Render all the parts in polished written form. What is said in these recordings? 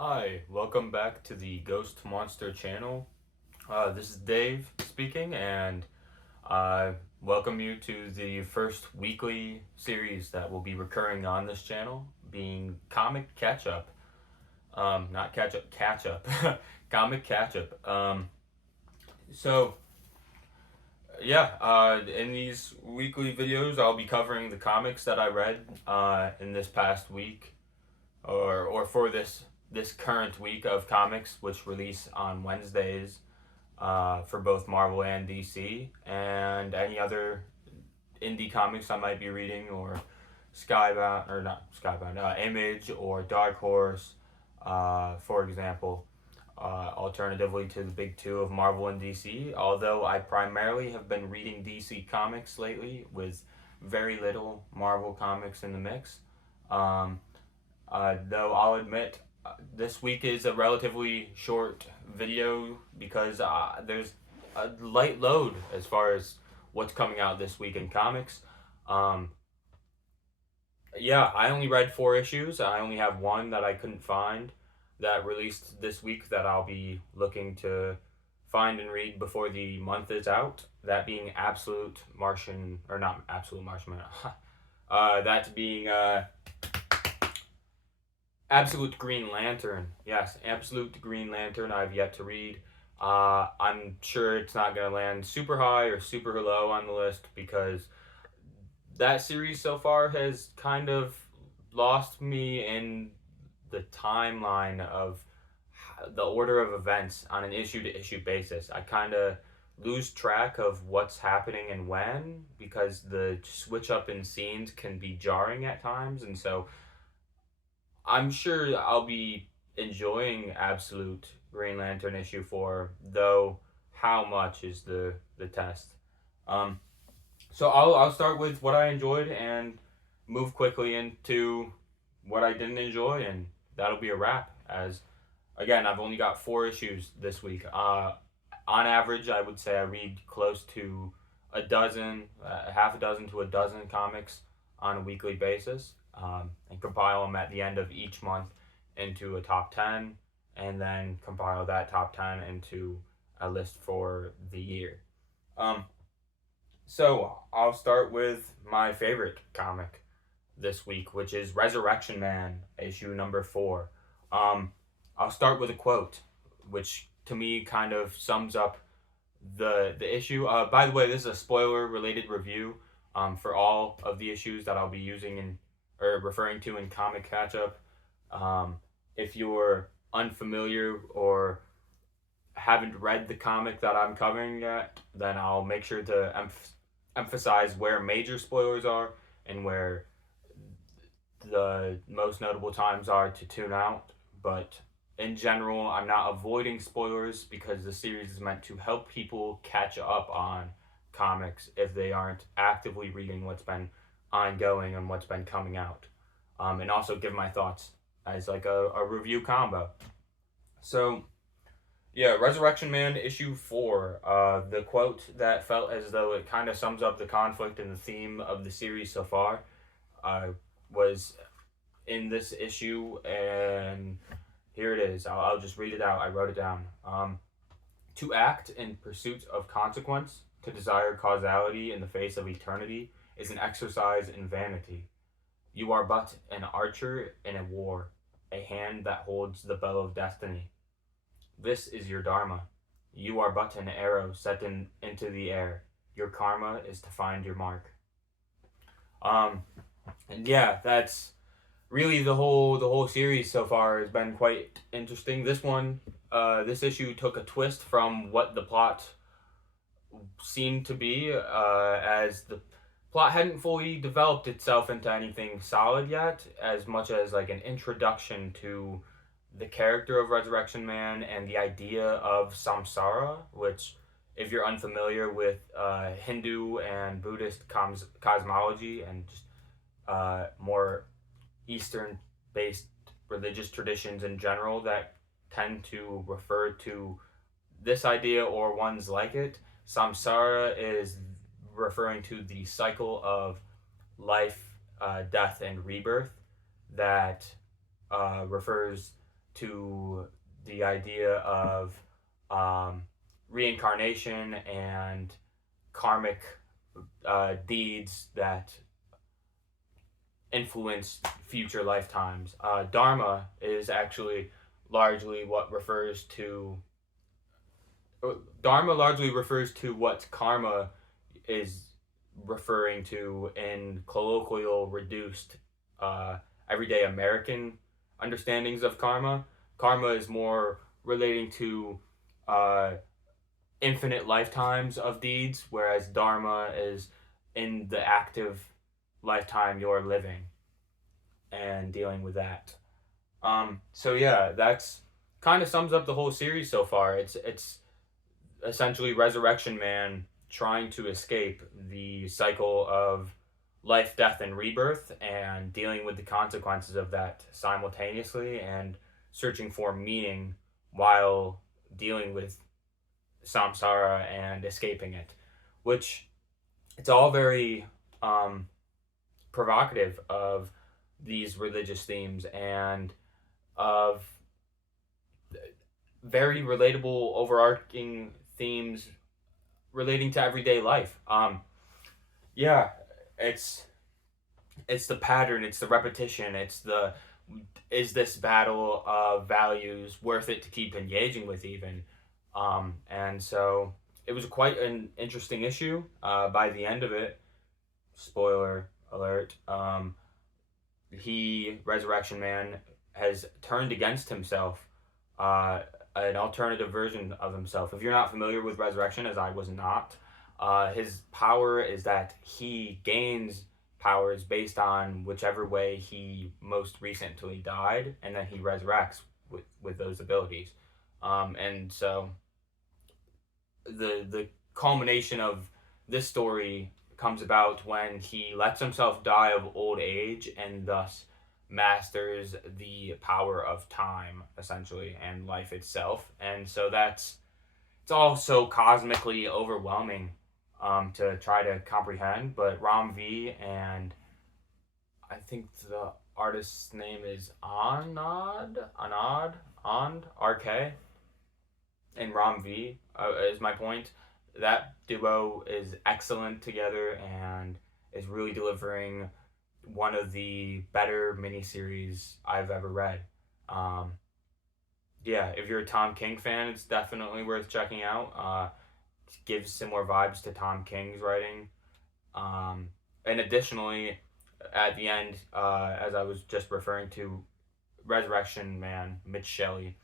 Hi, welcome back to the Ghost Monster channel. This is Dave speaking, and I welcome you to the first weekly series that will be recurring on this channel, being Comic Catch Up. Not Catch Up, Catch Up. Comic Catch Up. So, in these weekly videos, I'll be covering the comics that I read in this past week, or for this current week of comics, which release on Wednesdays for both Marvel and DC, and any other indie comics I might be reading, or Skybound, or not Skybound, Image or Dark Horse, for example. Alternatively to the big two of Marvel and DC, although I primarily have been reading DC comics lately with very little Marvel comics in the mix. Um, though I'll admit, this week is a relatively short video because there's a light load as far as what's coming out this week in comics. Um, I only read 4 issues. I only have one that I couldn't find that released this week that I'll be looking to find and read before the month is out. That being Absolute Martian, or not Absolute Martian, that being Absolute Green Lantern. Yes, Absolute Green Lantern. I've yet to read. I'm sure it's not going to land super high or super low on the list because that series so far has kind of lost me in the timeline of the order of events on an issue to issue basis. I kind of lose track of what's happening and when because the switch up in scenes can be jarring at times, and so I'm sure I'll be enjoying Absolute Green Lantern issue 4, though how much is the test. Um, so I'll start with what I enjoyed and move quickly into what I didn't enjoy, and that'll be a wrap. As again, I've only got 4 issues this week. On average, I would say I read close to a dozen, half a dozen to a dozen comics on a weekly basis, and compile them at the end of each month into a top 10, and then compile that top 10 into a list for the year. Um, so I'll start with my favorite comic this week, which is Resurrection Man, issue number 4. Um, I'll start with a quote, which to me kind of sums up the issue. By the way, this is a spoiler related review for all of the issues that I'll be using in or referring to in Comic Catch Up. If you're unfamiliar or haven't read the comic that I'm covering yet, then I'll make sure to emphasize where major spoilers are and where the most notable times are to tune out. But in general, I'm not avoiding spoilers because the series is meant to help people catch up on comics if they aren't actively reading what's been ongoing and what's been coming out. And also give my thoughts as like a review combo. So, yeah, Resurrection Man issue 4. The quote that felt as though it kind of sums up the conflict and the theme of the series so far uh, was in this issue, and here it is. I'll just read it out. I wrote it down. To act in pursuit of consequence, to desire causality in the face of eternity, is an exercise in vanity. You are but an archer in a war, a hand that holds the bow of destiny. This is your dharma. You are but an arrow set into the air. Your karma is to find your mark. Um, and yeah, that's really the whole series so far has been quite interesting. This issue took a twist from what the plot seemed to be, as the plot hadn't fully developed itself into anything solid yet, as much as like an introduction to the character of Resurrection Man and the idea of samsara, which, if you're unfamiliar with Hindu and Buddhist cosmology and just more Eastern based religious traditions in general that tend to refer to this idea or ones like it. Samsara is referring to the cycle of life, death, and rebirth that refers to the idea of um, reincarnation and karmic deeds that influence future lifetimes. Dharma is actually largely what refers to Dharma largely refers to what karma is referring to in colloquial, reduced, everyday American understandings of karma. Karma is more relating to uh, infinite lifetimes of deeds, whereas Dharma is in the active lifetime you're living and dealing with that. So yeah, that's kind of sums up the whole series so far. It's essentially Resurrection Man trying to escape the cycle of life, death, and rebirth, and dealing with the consequences of that simultaneously, and searching for meaning while dealing with samsara and escaping it, which it's all very um, provocative of these religious themes and of very relatable overarching themes relating to everyday life. Yeah, it's it's the pattern, it's the repetition, it's the is this battle of values worth it to keep engaging with even, and so it was quite an interesting issue. By the end of it, spoiler alert, he Resurrection Man has turned against himself, uh, an alternative version of himself. If you're not familiar with Resurrection, as I was not, his power is that he gains powers based on whichever way he most recently died, and then he resurrects with those abilities. And so the culmination of this story comes about when he lets himself die of old age and thus masters the power of time essentially and life itself. And so it's all so cosmically overwhelming, to try to comprehend. But Ram V, and I think the artist's name is Anand RK, and Ram V, is my point. That duo is excellent together and is really delivering one of the better miniseries I've ever read. Um, yeah, if you're a Tom King fan, it's definitely worth checking out. It gives similar vibes to Tom King's writing. And additionally, at the end, as I was just referring to, Resurrection Man, Mitch Shelley,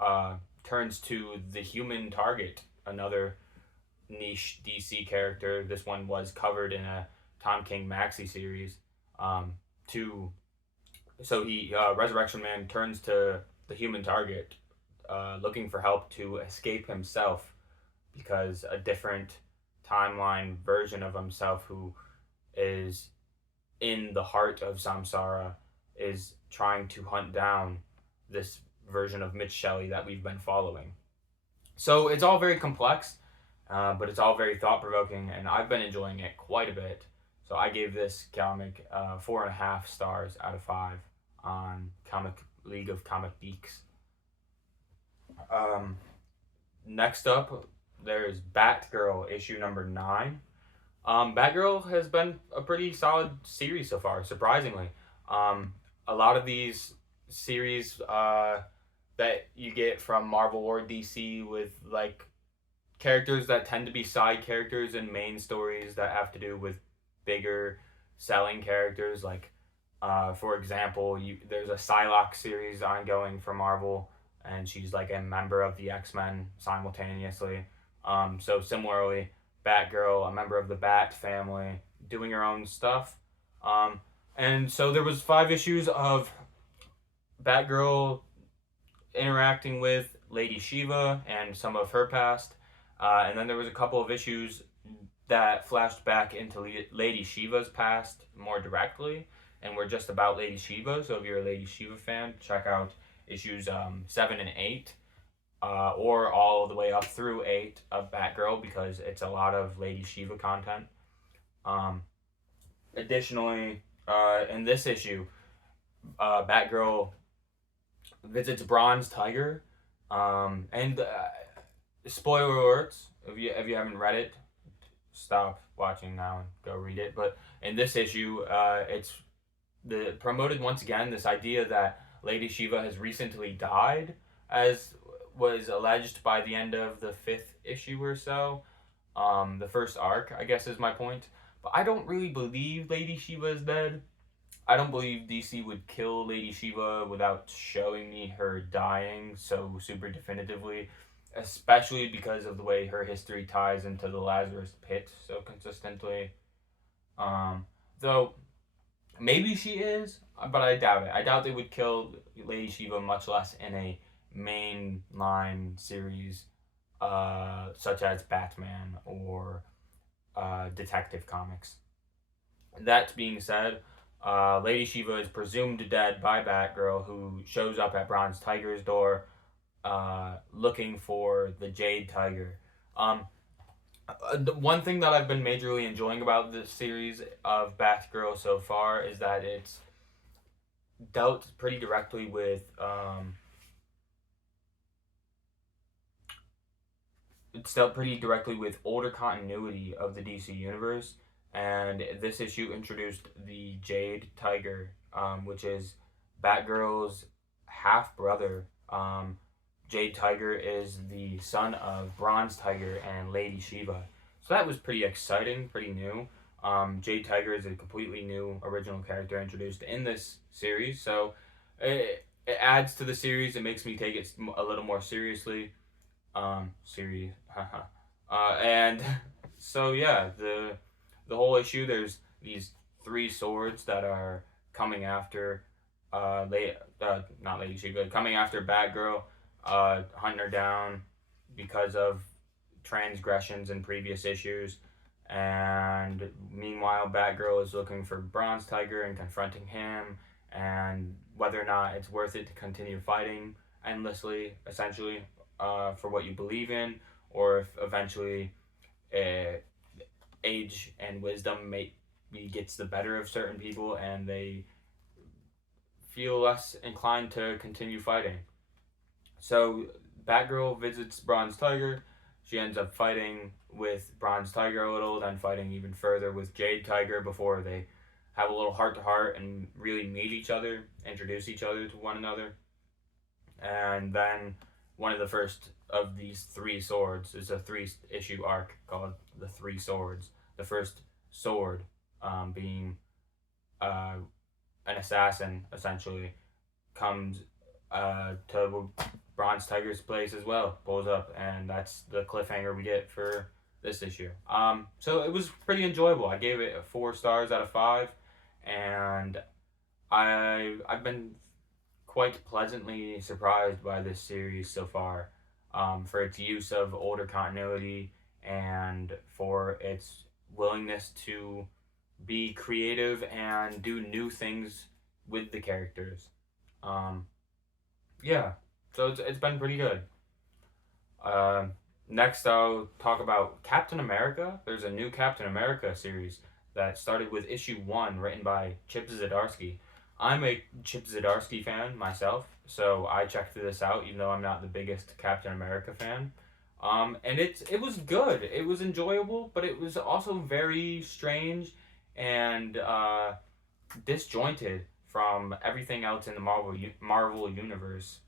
uh, turns to the Human Target, another niche DC character. This one was covered in a Tom King maxi series. Um, to so he Resurrection Man turns to the Human Target, looking for help to escape himself because a different timeline version of himself who is in the heart of samsara is trying to hunt down this version of Mitch Shelley that we've been following. So it's all very complex, but it's all very thought provoking, and I've been enjoying it quite a bit. So I gave this comic 4.5 stars out of 5 on Comic League of Comic Geeks. Um, Next up, there's Batgirl issue number 9. Batgirl has been a pretty solid series so far, surprisingly. A lot of these series that you get from Marvel or DC with like characters that tend to be side characters in main stories that have to do with bigger selling characters. Like, for example, there's a Psylocke series ongoing for Marvel, and she's like a member of the X-Men simultaneously. So similarly, Batgirl, a member of the Bat family, doing her own stuff. And so there was 5 issues of Batgirl interacting with Lady Shiva and some of her past. And then there was a couple of issues that flashed back into Lady Shiva's past more directly, and were just about Lady Shiva. So if you're a Lady Shiva fan, check out issues 7 and 8, or all the way up through 8 of Batgirl, because it's a lot of Lady Shiva content. Additionally, in this issue, Batgirl visits Bronze Tiger. And spoiler alerts, if you haven't read it, stop watching now and go read it. But in this issue, it's promoted once again this idea that Lady Shiva has recently died, as was alleged by the end of the fifth issue or so. The first arc, I guess, is my point. But I don't really believe Lady Shiva is dead. I don't believe DC would kill Lady Shiva without showing me her dying so super definitively, especially because of the way her history ties into the Lazarus Pit so consistently. Though maybe she is, but I doubt it. I doubt they would kill Lady Shiva, much less in a mainline series such as Batman or Detective Comics. That being said, Lady Shiva is presumed dead by Batgirl, who shows up at Bronze Tiger's door looking for the Jade Tiger. One thing that I've been majorly enjoying about this series of Batgirl so far is that dealt pretty directly with it's dealt pretty directly with older continuity of the DC universe, and this issue introduced the Jade Tiger, which is Batgirl's half brother. Jade Tiger is the son of Bronze Tiger and Lady Shiva, so that was pretty exciting, pretty new. Jade Tiger is a completely new original character introduced in this series, so it adds to the series. It makes me take it a little more seriously. Serious, and so yeah, the whole issue. There's these three swords that are coming after, not Lady Shiva, coming after Batgirl, hunting her down because of transgressions in previous issues. And meanwhile, Batgirl is looking for Bronze Tiger and confronting him, and whether or not it's worth it to continue fighting endlessly, essentially, for what you believe in, or if eventually uh, age and wisdom maybe gets the better of certain people and they feel less inclined to continue fighting. So Batgirl visits Bronze Tiger. She ends up fighting with Bronze Tiger a little, then fighting even further with Jade Tiger before they have a little heart to heart and really meet each other, introduce each other to one another. And then one of the first of these three swords is a three-issue arc called The Three Swords. The first sword being an assassin, essentially, comes to Bronze Tiger's place as well, pulls up, and that's the cliffhanger we get for this issue. So it was pretty enjoyable. I gave it 4 stars out of 5, and I've been quite pleasantly surprised by this series so far, for its use of older continuity and for its willingness to be creative and do new things with the characters. Um, yeah, so it's been pretty good. Uh, Next, I'll talk about Captain America. There's a new Captain America series that started with issue 1, written by Chip Zdarsky. I'm a Chip Zdarsky fan myself, so I checked this out, even though I'm not the biggest Captain America fan. And it was good. It was enjoyable, but it was also very strange and disjointed from everything else in the Marvel universe.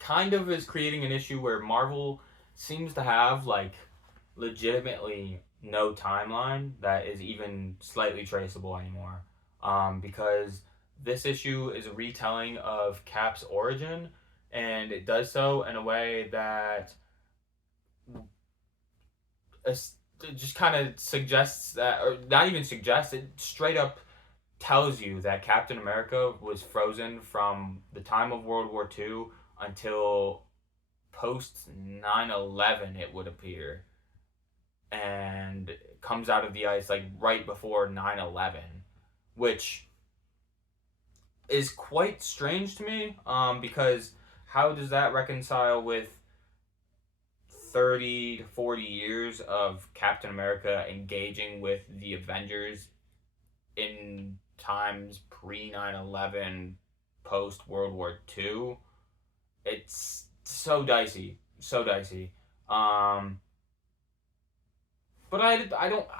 Kind of is creating an issue where Marvel seems to have like legitimately no timeline that is even slightly traceable anymore. Because this issue is a retelling of Cap's origin, and it does so in a way that just kind of suggests that, or not even suggests, it straight up tells you that Captain America was frozen from the time of World War II until post 9/11, it would appear, and comes out of the ice like right before 9/11, which is quite strange to me, because how does that reconcile with 30 to 40 years of Captain America engaging with the Avengers in times pre 9/11, post World War II. It's so dicey, so dicey. Um, but I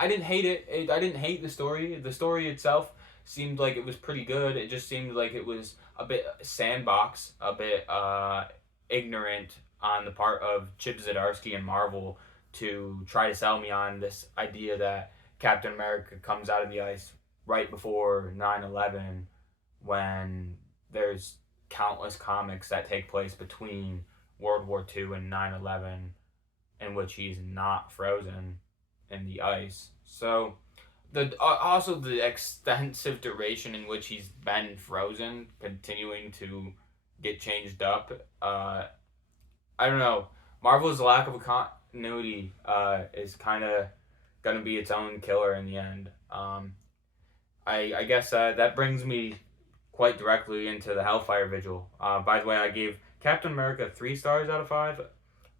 didn't hate it. I didn't hate the story. The story itself seemed like it was pretty good. It just seemed like it was a bit sandbox, a bit ignorant on the part of Chip Zdarsky and Marvel to try to sell me on this idea that Captain America comes out of the ice right before 9/11, when there's countless comics that take place between World War II and 9/11 in which he's not frozen in the ice. So the also the extensive duration in which he's been frozen, continuing to get changed up. I don't know. Marvel's lack of a continuity is kind of gonna be its own killer in the end. I guess that brings me quite directly into the Hellfire Vigil. By the way, I gave Captain America 3 stars out of 5.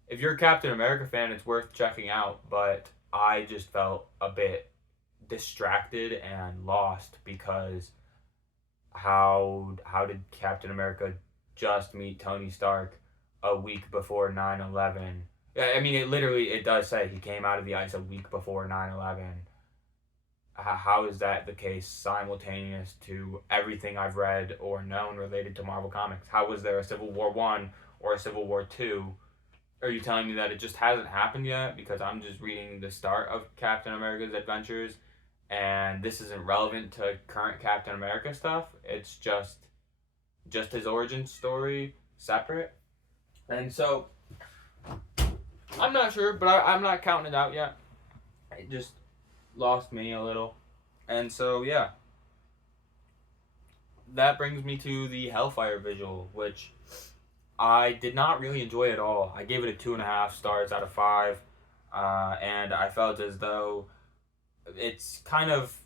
If you're a Captain America fan, it's worth checking out. But I just felt a bit distracted and lost because how did Captain America just meet Tony Stark a week before 9/11? Yeah, I mean, it does say he came out of the ice a week before 9/11. How is that the case simultaneous to everything I've read or known related to Marvel Comics? How was there a Civil War 1 or a Civil War 2? Are you telling me that it just hasn't happened yet because I'm just reading the start of Captain America's adventures and this isn't relevant to current Captain America stuff? It's just his origin story separate. And so I'm not sure, but I'm not counting it out yet. It just lost me a little. And so yeah. That brings me to the Hellfire Vigil, which I did not really enjoy at all. I gave it a 2.5 stars out of 5, and I felt as though it's kind of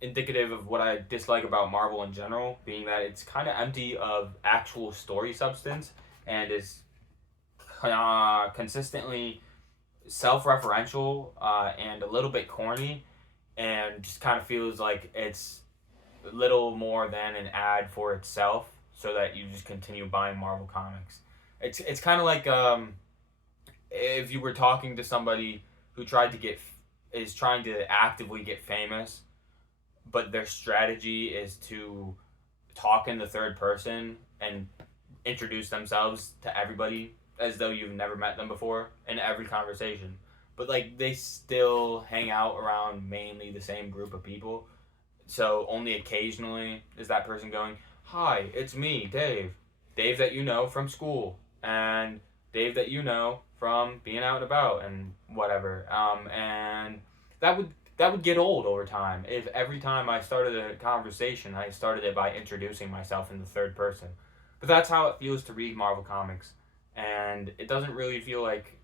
indicative of what I dislike about Marvel in general, being that it's kind of empty of actual story substance and is consistently self-referential and a little bit corny, and just kind of feels like it's little more than an ad for itself so that you just continue buying Marvel comics. It's kind of like if you were talking to somebody who is trying to actively get famous, but their strategy is to talk in the third person and introduce themselves to everybody as though you've never met them before in every conversation. But like they still hang out around mainly the same group of people. So only occasionally is that person going, "Hi, it's me, Dave. Dave that you know from school, and Dave that you know from being out and about and whatever." And that would get old over time if every time I started a conversation, I started it by introducing myself in the third person. But that's how it feels to read Marvel Comics, and it doesn't really feel like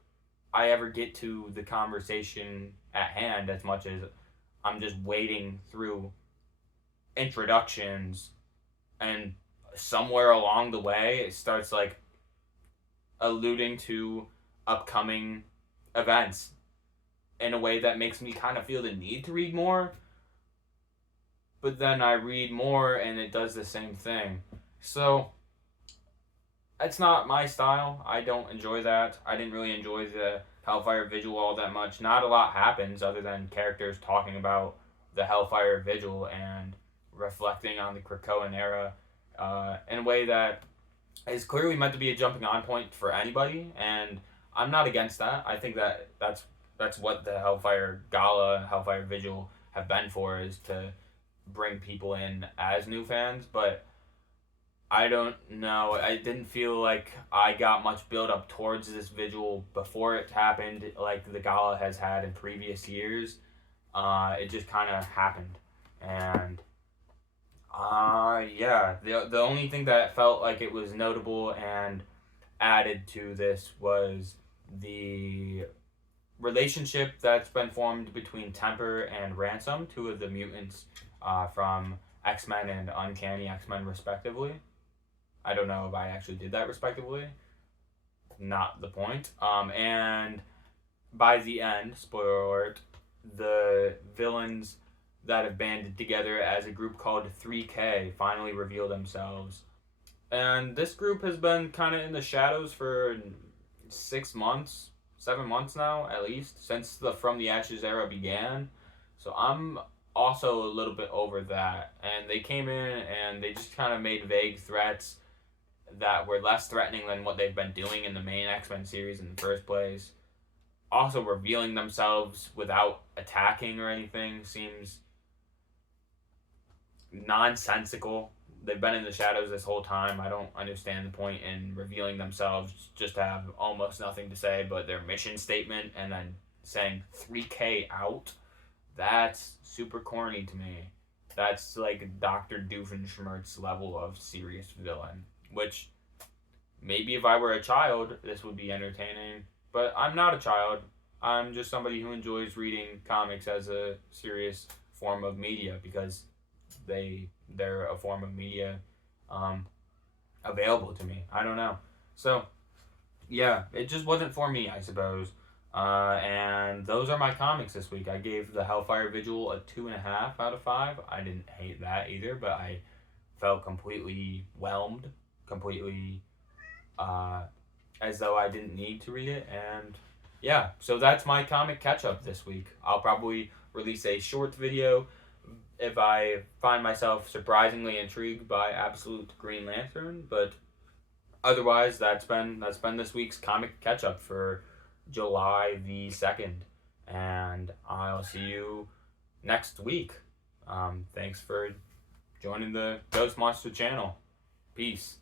I ever get to the conversation at hand as much as I'm just wading through introductions, and somewhere along the way it starts like alluding to upcoming events in a way that makes me kind of feel the need to read more, but then I read more and it does the same thing. So it's not my style. I don't enjoy that. I didn't really enjoy the Hellfire Vigil all that much. Not a lot happens other than characters talking about the Hellfire Vigil and reflecting on the Krakoan era in a way that is clearly meant to be a jumping on point for anybody, and I'm not against that. I think that that's what the Hellfire Gala, Hellfire Vigil have been for, is to bring people in as new fans, but I don't know. I didn't feel like I got much build up towards this vigil before it happened, like the gala has had in previous years. It just kind of happened, and yeah. The only thing that felt like it was notable and added to this was the relationship that's been formed between Temper and Ransom, two of the mutants from X-Men and Uncanny X-Men, respectively. I don't know if I actually did that respectively. Not the point. And by the end, spoiler alert, the villains that have banded together as a group called 3K finally reveal themselves And this group has been kind of in the shadows for 6 months, 7 months now, at least, since the From the Ashes era began. So I'm also a little bit over that. And they came in and they just kind of made vague threats that were less threatening than what they've been doing in the main X-Men series in the first place. Also, revealing themselves without attacking or anything seems nonsensical. They've been in the shadows this whole time. I don't understand the point in revealing themselves just to have almost nothing to say but their mission statement and then saying 3K out. That's super corny to me. That's like Dr. Doofenshmirtz level of serious villain. Which maybe if I were a child, this would be entertaining. But I'm not a child. I'm just somebody who enjoys reading comics as a serious form of media because they're a form of media um, available to me. I don't know. So yeah, it just wasn't for me, I suppose. And those are my comics this week. I gave the Hellfire Vigil a 2.5 out of 5. I didn't hate that either, but I felt completely whelmed, completely uh, as though I didn't need to read it. And yeah, so that's my comic catch up this week. I'll probably release a short video if I find myself surprisingly intrigued by Absolute Green Lantern, but otherwise that's been this week's comic catch up for July the 2nd, and I'll see you next week. Thanks for joining the Ghost Monster channel. Peace.